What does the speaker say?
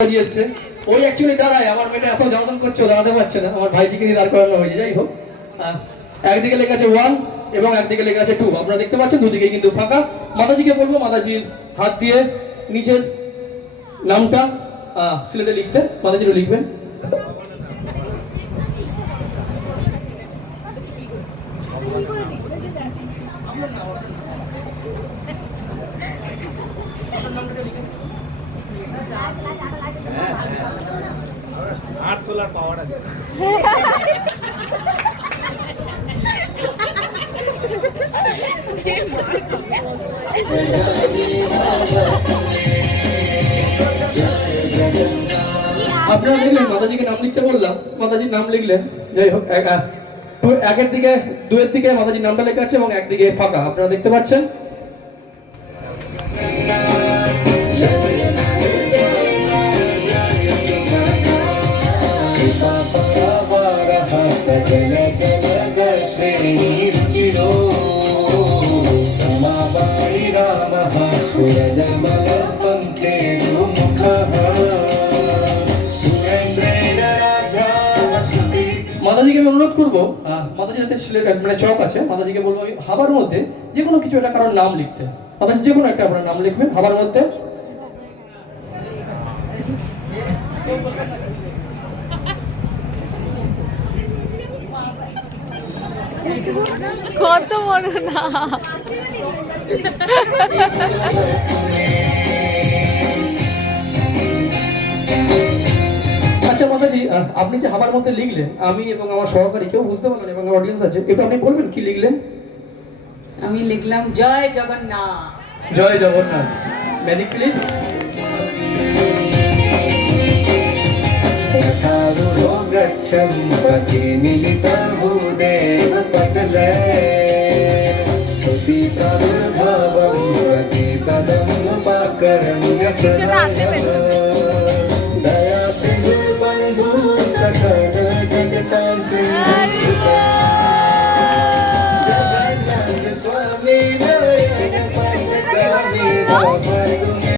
এসছে ওই অ্যাকচুয়ালি দাঁড়ায় আমার মেয়েটা এত জ্বালাতন করছে দাঁড়াতে পারছে না আমার ভাইজিকে দিয়ে দাঁড় করানো হয়েছে যাই হোক একদিকে লেখা আছে 1 এবং একদিকে লেখা আছে 2 আপনারা দেখতে পাচ্ছেন দুদিকে কিন্তু ফাঁকা মাতাজিকে বলবো মাতাজির হাত দিয়ে নিচের নামটা সিলেটে লিখতে মাতাজিরও লিখবেন আর সোলার পাওয়ার আছে আপনারা দেখলেন মাতাজিকে নাম লিখতে বললাম মাতাজির নাম লিখলেন যাই হোক একের দিকে দুয়ের দিকে মাতাজির নামটা লেখা আছে এবং একদিকে ফাঁকা আপনারা দেখতে পাচ্ছেন মাতাজিকে আমি অনুরোধ করবো মাতাজির হাতে মানে চক আছে মাতাজিকে বলবো হাবার মধ্যে যে কোনো কিছু একটা কারোর নাম লিখতে মাতাজি যে কোনো একটা আপনার নাম লিখবেন হাবার মধ্যে কত বড় না আচ্ছা মাতাজি আপনি যে হাবার মধ্যে লিখলেন আমি এবং আমার সহকারী কেউ বুঝতে পারলেন এবং অডিয়েন্স আছে একটু আপনি বলবেন কি লিখলেন আমি লিখলাম জয় জগন্নাথ জয় জগন্নাথ ম্যাজিক প্লিজ